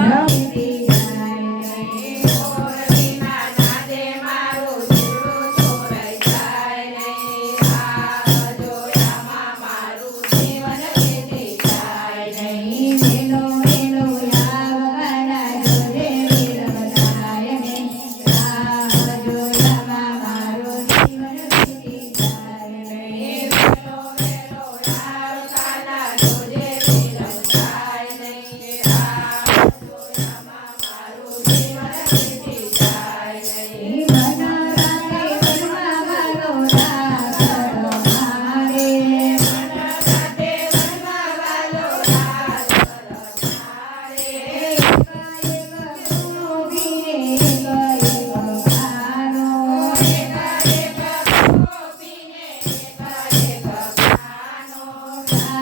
Yeah. I